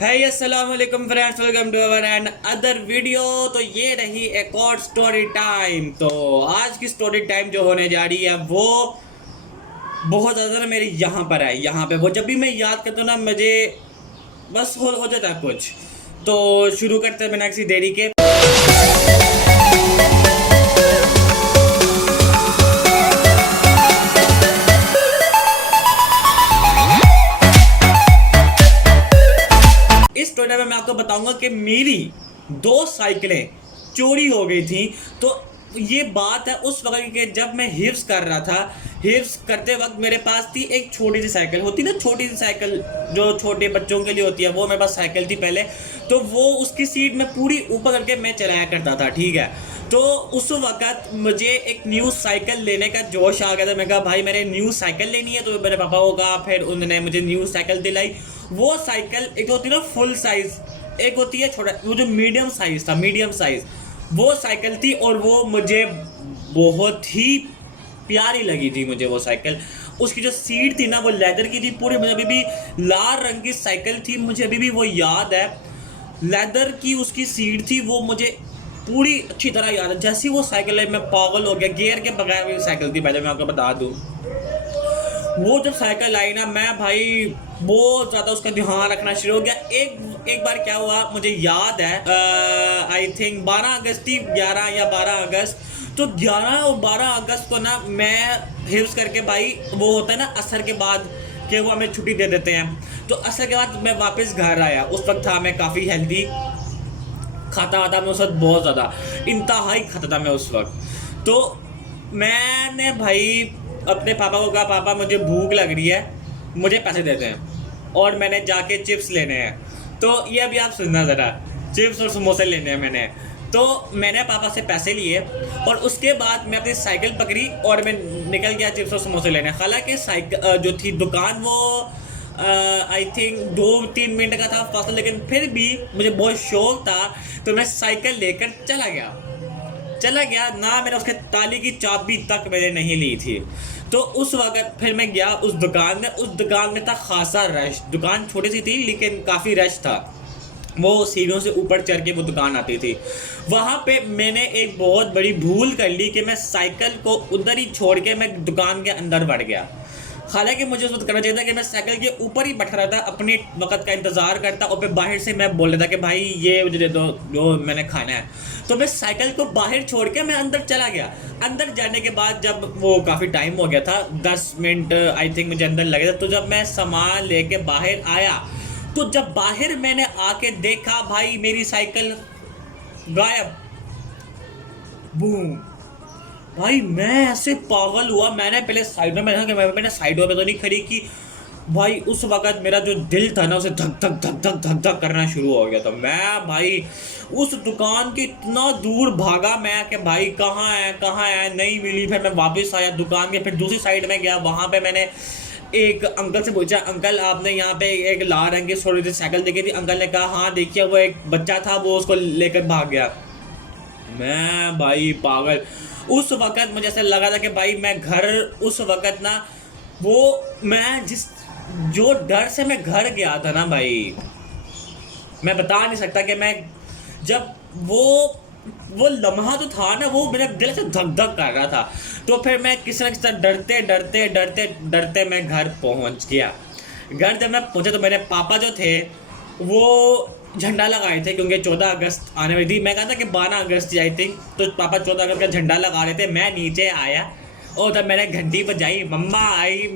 है अस्सलाम वालेकुम friends, welcome to our and other video. तो ये रही एक और स्टोरी टाइम। तो आज की स्टोरी टाइम जो होने जा रही है वो बहुत ज़्यादा ना मेरे यहाँ पर है। यहाँ पे वो जब भी मैं याद करता हूँ ना मुझे बस हो जाता है कुछ। तो शुरू करते हैं बिना किसी देरी के। इस स्टोरी में मैं आपको बताऊंगा कि मेरी 2 साइकिलें चोरी हो गई थी। तो ये बात है उस वक्त के जब मैं हिफ्स कर रहा था। हिफ्स करते वक्त मेरे पास थी एक छोटी सी साइकिल, होती ना छोटी सी साइकिल जो छोटे बच्चों के लिए होती है, वो मेरे पास साइकिल थी पहले। तो वो उसकी सीट में पूरी ऊपर करके मैं चलाया करता था, ठीक है। तो उस वक्त मुझे एक न्यू साइकिल लेने का जोश आ गया था। मैं कहा भाई मैंने न्यू साइकिल लेनी है। तो मेरे पापा को कहा, फिर उन्होंने मुझे न्यू साइकिल दिलाई। वो साइकिल एक होती है ना फुल साइज, एक होती है छोटा, वो जो मीडियम साइज था, मीडियम साइज वो साइकिल थी। और वो मुझे बहुत ही प्यारी लगी थी मुझे वो साइकिल। उसकी जो सीट थी ना वो लेदर की थी पूरी। मुझे अभी भी लाल रंग की साइकिल थी, मुझे अभी भी वो याद है। लेदर की उसकी सीट थी, वो मुझे पूरी अच्छी तरह याद है। जैसी वो साइकिल है मैं पागल हो गया। गियर के बगैर मेरी साइकिल थी पहले, मैं आपको बता दूं। वो जब साइकिल आई ना, मैं भाई बहुत ज़्यादा उसका ध्यान रखना शुरू हो गया। एक बार क्या हुआ मुझे याद है, आई थिंक 12 अगस्त थी, 11 या 12 अगस्त। तो 11 और 12 अगस्त को ना मैं हिफ्स करके भाई, वो होता है ना असर के बाद कि वो हमें छुट्टी दे देते हैं। तो असर के बाद मैं वापस घर आया। उस वक्त था मैं काफ़ी हेल्दी, खाता वाता मैं उस वक्त बहुत ज़्यादा, इंतहाई खाता था मैं उस वक्त। तो मैंने भाई अपने पापा को कहा, पापा मुझे भूख लग रही है, मुझे पैसे देते हैं और मैंने जाके चिप्स लेने हैं। तो ये अभी आप सुनना ज़रा, चिप्स और समोसे लेने हैं मैंने। तो मैंने पापा से पैसे लिए और उसके बाद मैं अपनी साइकिल पकड़ी और मैं निकल गया चिप्स और समोसे लेने। हालांकि साइकिल जो थी दुकान वो आई थिंक 2-3 मिनट का था फासला, लेकिन फिर भी मुझे बहुत शौक था। तो मैं साइकिल लेकर चला गया ना। मैंने उसके ताले की चाबी तक मैंने नहीं ली थी। तो उस वक्त फिर मैं गया उस दुकान में। उस दुकान में था खासा रश। दुकान छोटी सी थी लेकिन काफ़ी रश था। वो सीढ़ियों से ऊपर चढ़ के वो दुकान आती थी। वहाँ पे मैंने एक बहुत बड़ी भूल कर ली कि मैं साइकिल को उधर ही छोड़ के मैं दुकान के अंदर बढ़ गया। हालांकि मुझे उस वक्त करना चाहिए था कि मैं साइकिल के ऊपर ही बैठा रहता, अपने वक्त का इंतज़ार करता और फिर बाहर से मैं बोल रहा था कि भाई ये मुझे दे दो जो मैंने खाना है। तो मैं साइकिल को बाहर छोड़ के मैं अंदर चला गया। अंदर जाने के बाद जब वो काफ़ी टाइम हो गया था, 10 मिनट आई थिंक मुझे अंदर लगे था। तो जब मैं सामान लेके बाहर आया, तो जब बाहर मैंने आके देखा भाई मेरी साइकिल गायब। बूम भाई, मैं ऐसे पागल हुआ। मैंने पहले साइड में देखा कि मैंने साइडों में तो नहीं खड़ी की। भाई उस वक्त मेरा जो दिल था ना उसे धक धक धक धक धक धक करना शुरू हो गया था। मैं भाई उस दुकान के इतना दूर भागा मैं कि भाई कहाँ है, नहीं मिली। फिर मैं वापस आया दुकान के, फिर दूसरी साइड में गया। वहाँ पे मैंने एक अंकल से पूछा, अंकल आपने यहाँ पे एक लाल रंग की छोटी सी साइकिल देखी थी? अंकल ने कहा हाँ देखिए, वो एक बच्चा था वो उसको लेकर भाग गया। मैं भाई पागल। उस वक्त मुझे ऐसा लगा था कि भाई मैं घर, उस वक्त ना वो मैं जो डर से मैं घर गया था ना भाई, मैं बता नहीं सकता कि मैं जब वो लम्हा तो था ना, वो मेरे दिल से धक धक कर रहा था। तो फिर मैं किसी न किसी तरह डरते मैं घर पहुंच गया। घर जब मैं पहुंचा तो मेरे पापा जो थे वो झंडा लगाए थे, क्योंकि 14 अगस्त आने वाली थी। मैं कहा था कि 12 अगस्त आई थिंक। तो पापा 14 अगस्त का झंडा लगा रहे थे। मैं नीचे आया और तब मैंने घंटी बजाई, मम्मा आई।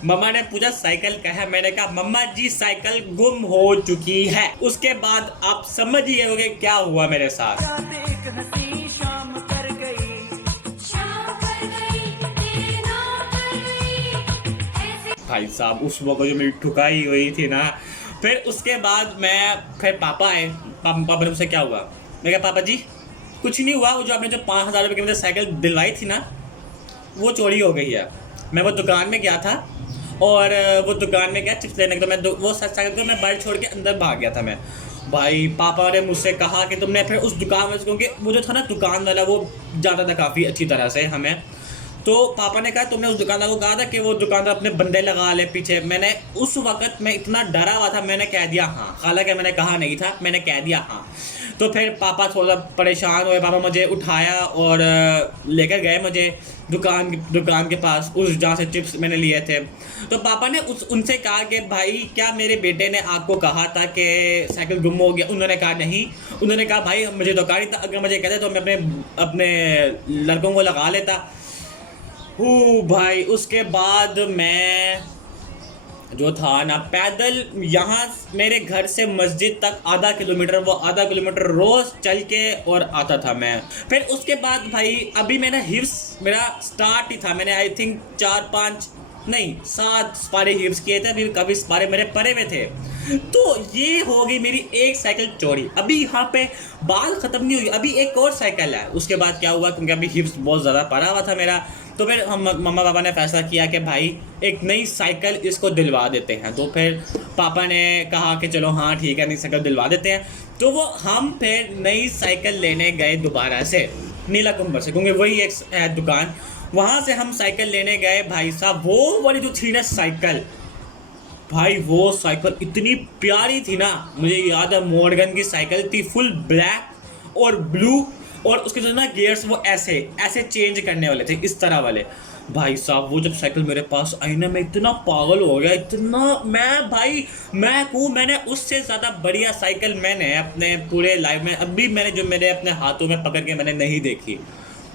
मम्मा ने पूछा साइकिल कहाँ है? मैंने कहा मम्मा जी साइकिल गुम हो चुकी है। उसके बाद आप समझ ही गए होंगे क्या हुआ मेरे साथ। भाई साहब उस वक्त जो मेरी ठुकाई हुई थी ना, फिर उसके बाद फिर पापा आए। पापा ने मुझसे क्या हुआ? मैं कहा पापा जी कुछ नहीं हुआ, वो जो आपने जो 5,000 रुपये की मुझे साइकिल दिलवाई थी ना वो चोरी हो गई है। मैं वो दुकान में गया था और वो दुकान में गया चिप्स लेने के, तो मैं वो साइकिल को मैं बाहर छोड़ के अंदर भाग गया था मैं। भाई पापा ने मुझसे कहा कि तुमने फिर उस दुकान में, क्योंकि वो जो था ना दुकान वाला वो जानता था काफ़ी अच्छी तरह से हमें। तो पापा ने कहा तुमने उस दुकानदार को कहा था कि वो दुकानदार अपने बंदे लगा ले पीछे। मैंने उस वक्त मैं इतना डरा हुआ था, मैंने कह दिया हाँ, हालांकि मैंने कहा नहीं था, मैंने कह दिया हाँ। तो फिर पापा थोड़ा परेशान हुए, पापा मुझे उठाया और लेकर गए मुझे दुकान के पास, उस जहाँ से चिप्स मैंने लिए थे। तो पापा ने उनसे कहा कि भाई क्या मेरे बेटे ने आपको कहा था कि साइकिल गुम हो गया? उन्होंने कहा नहीं। उन्होंने कहा भाई मुझे तो कहा नहीं था, अगर मुझे कहते तो मैं अपने लड़कों को लगा लेता। भाई उसके बाद मैं जो था ना, पैदल यहाँ मेरे घर से मस्जिद तक आधा किलोमीटर, वो आधा किलोमीटर रोज चल के और आता था मैं। फिर उसके बाद भाई अभी मैंने हिफ्स मेरा स्टार्ट ही था, मैंने आई थिंक 4-5 नहीं 7 स्पारे हिफ्स किए थे, अभी कभी स्पारे मेरे परे में थे। तो ये हो गई मेरी एक साइकिल चोरी। अभी यहाँ पे बात ख़त्म नहीं हुई, अभी एक और साइकिल है। उसके बाद क्या हुआ, क्योंकि अभी हिप्स बहुत ज़्यादा पड़ा हुआ था मेरा, तो फिर हम मम्मा पापा ने फैसला किया कि भाई एक नई साइकिल इसको दिलवा देते हैं। तो फिर पापा ने कहा कि चलो हाँ ठीक है, नई साइकिल दिलवा देते हैं। तो वो हम फिर नई साइकिल लेने गए दोबारा से नीला कुंभर से, क्योंकि वही एक है दुकान, वहाँ से हम साइकिल लेने गए। भाई साहब वो वाली जो थी ना साइकिल, भाई वो साइकिल इतनी प्यारी थी ना, मुझे याद है मॉर्गन की साइकिल थी, फुल ब्लैक और ब्लू, और उसके जो ना गियर्स वो ऐसे ऐसे चेंज करने वाले थे, इस तरह वाले। भाई साहब वो जब साइकिल मेरे पास आई ना, मैं इतना पागल हो गया, इतना मैंने उससे ज़्यादा बढ़िया साइकिल मैंने अपने पूरे लाइफ में अभी मैंने जो मेरे अपने हाथों में पकड़ के मैंने नहीं देखी।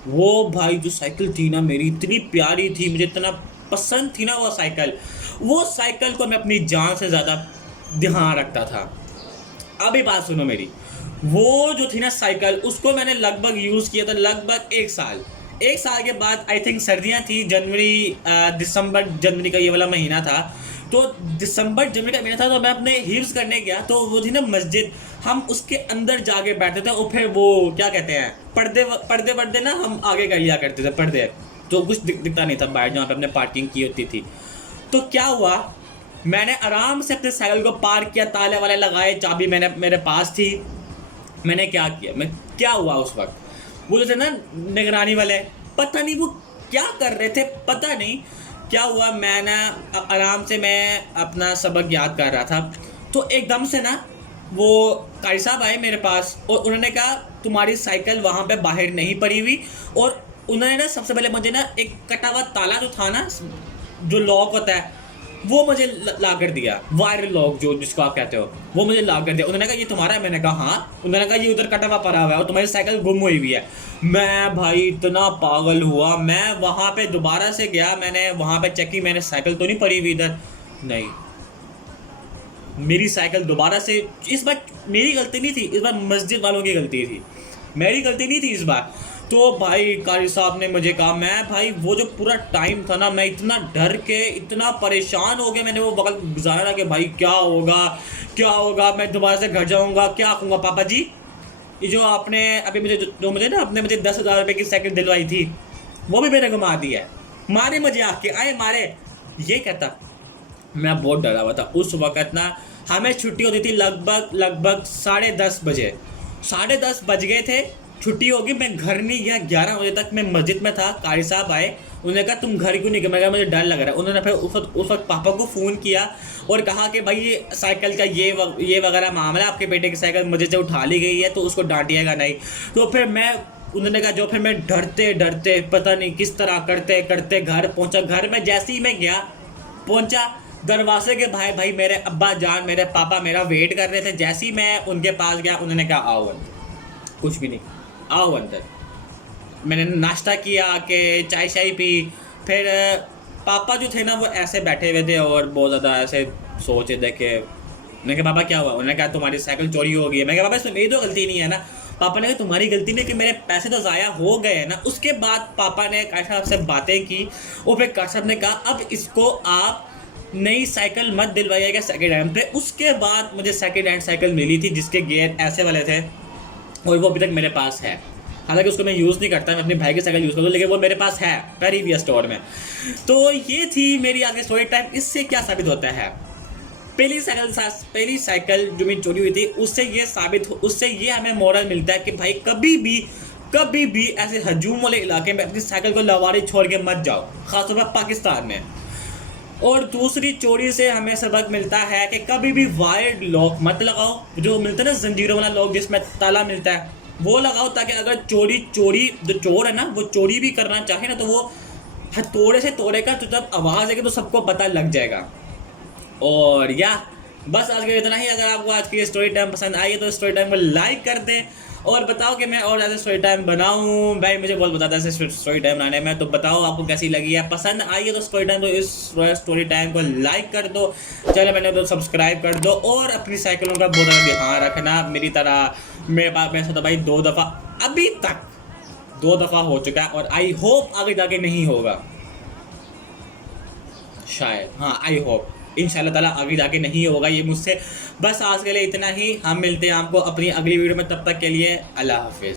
वो भाई जो साइकिल थी ना मेरी, इतनी प्यारी थी, मुझे इतना पसंद थी ना वो साइकिल को मैं अपनी जान से ज़्यादा ध्यान रखता था। अभी बात सुनो मेरी, वो जो थी ना साइकिल, उसको मैंने लगभग यूज़ किया था लगभग 1 साल। 1 साल के बाद आई थिंक सर्दियाँ थी, दिसंबर जनवरी का ये वाला महीना था। तो दिसंबर जनवरी का महीना था, तो मैं अपने हिफ्स करने गया, तो वो थी ना मस्जिद, हम उसके अंदर जाके बैठते थे, और फिर वो क्या कहते हैं पर्दे ना हम आगे कर लिया करते थे, पर्दे, तो कुछ दिखता नहीं था बाहर जहाँ पे अपने पार्किंग की होती थी। तो क्या हुआ, मैंने आराम से अपने साइकिल को पार्क किया, ताले वाले लगाए, चाबी मेरे पास थी। मैंने क्या हुआ उस वक्त, वो जो थे ना निगरानी वाले, पता नहीं वो क्या कर रहे थे, पता नहीं क्या हुआ। मैं ना आराम से मैं अपना सबक याद कर रहा था, तो एकदम से ना वो कारी साहब आए मेरे पास, और उन्होंने कहा तुम्हारी साइकिल वहाँ पे बाहर नहीं पड़ी हुई। और उन्होंने ना सबसे पहले मुझे ना एक कटा हुआ ताला जो था ना, जो लॉक होता है, वो मुझे ला कर दिया, वायर लॉक जो जिसको आप कहते हो, वो मुझे ला कर दिया। उन्होंने कहा ये तुम्हारा है? मैंने कहा हाँ। उन्होंने कहा ये उधर कटा हुआ पड़ा हुआ है और तुम्हारी साइकिल गुम हुई हुई है। मैं भाई इतना पागल हुआ, मैं वहाँ पे दोबारा से गया, मैंने वहाँ पे चेक की, मैंने साइकिल तो नहीं पड़ी हुई इधर, नहीं, मेरी साइकिल दोबारा से, इस बार मेरी गलती नहीं थी, इस बार मस्जिद वालों की गलती थी, मेरी गलती नहीं थी इस बार। तो भाई कारी साहब ने मुझे कहा, मैं भाई वो जो पूरा टाइम था ना, मैं इतना डर के इतना परेशान हो गया, मैंने वो वक्त गुजारा कि भाई क्या होगा, मैं दोबारा से घर जाऊंगा, क्या कहूँगा पापा जी, ये जो आपने अभी मुझे ना आपने मुझे 10,000 रुपये की साइकिल दिलवाई थी, वो भी मैंने घुमा दी है, मारे मुझे आके आए मारे, ये कहता। मैं बहुत डरा हुआ था उस वक्त ना। हमें छुट्टी होती थी लगभग 10:30 बजे, 10:30 बज गए थे, छुट्टी होगी, मैं घर नहीं गया, 11 बजे तक मैं मस्जिद में था। कारी साहब आए, उन्होंने कहा तुम घर क्यों नहीं गए? मैं कहा मुझे डर लग रहा है। उन्होंने फिर उस वक्त पापा को फ़ोन किया और कहा कि भाई ये साइकिल का ये वगैरह मामला, आपके बेटे की साइकिल मुझे से उठा ली गई है, तो उसको डांटिएगा नहीं। तो फिर उन्होंने कहा जो, फिर मैं डरते पता नहीं किस तरह करते घर पहुंचा। घर में जैसे ही मैं गया पहुंचा, दरवाजे के भाई मेरे अब्बा जान, मेरे पापा मेरा वेट कर रहे थे। जैसे ही मैं उनके पास गया, उन्होंने कहा आओ अंदर, कुछ भी नहीं, आओ अंदर। मैंने नाश्ता किया, आके चाय शाय पी। फिर पापा जो थे ना वो ऐसे बैठे हुए थे और बहुत ज़्यादा ऐसे सोचे देखे। मैंने कहा पापा क्या हुआ? उन्होंने कहा तुम्हारी साइकिल चोरी हो गई है। मैं कहा पापा इसमें मेरी तो गलती नहीं है ना। पापा ने कहा तुम्हारी गलती नहीं कि मेरे पैसे तो ज़ाया हो गए हैं ना। उसके बाद पापा ने कार साहब से बातें की और फिर कार साहब ने कहा अब इसको आप नई साइकिल मत दिलवाइएगा सेकेंड हैंड पे। उसके बाद मुझे सेकेंड हैंड साइकिल मिली थी जिसके गियर ऐसे वाले थे और वो अभी तक मेरे पास है। हालांकि उसको मैं यूज़ नहीं करता, मैं अपने भाई की साइकिल यूज़ करता हूँ, लेकिन वो मेरे पास है पड़ी हुई स्टोर में। तो ये थी मेरी आज की स्टोरी टाइम। इससे क्या साबित होता है? पहली साइकिल जो मेरी चोरी हुई थी, उससे ये हमें मॉरल मिलता है कि भाई कभी भी कभी भी ऐसे हजूम वाले इलाके में अपनी साइकिल को लवारी छोड़ के मत जाओ, खासतौर पर पाकिस्तान में। और दूसरी चोरी से हमें सबक मिलता है कि कभी भी वायर्ड लॉक मत लगाओ, जो मिलता है ना जंजीरों वाला लॉक जिसमें ताला मिलता है, वो लगाओ, ताकि अगर चोरी जो चोर है ना वो चोरी भी करना चाहे ना तो वो हथौड़े से तोड़ेगा, तो जब आवाज़ आएगी तो सबको पता लग जाएगा। और या बस आज के लिए इतना ही। अगर आपको आज की स्टोरी टाइम पसंद आई है तो स्टोरी टाइम को लाइक कर दें और बताओ कि मैं और ज़्यादा स्टोरी टाइम बनाऊं। भाई मुझे बहुत बताता है स्टोरी टाइम बनाने में, तो बताओ आपको कैसी लगी है, पसंद आई है तो स्टोरी टाइम, तो इस स्टोरी टाइम को लाइक कर दो, चलो मैंने तो सब्सक्राइब कर दो, और अपनी साइकिलों का बहुत ज़्यादा ध्यान रखना मेरी तरह। मेरे पास में तो भाई 2 दफ़ा, अभी तक 2 दफ़ा हो चुका है, और आई होप आगे जाके नहीं होगा, शायद, हाँ आई होप इंशाल्लाह ताला आगे जाके नहीं होगा ये मुझसे। बस आज के लिए इतना ही, हम मिलते हैं आपको अपनी अगली वीडियो में, तब तक के लिए अल्लाह हाफिज़।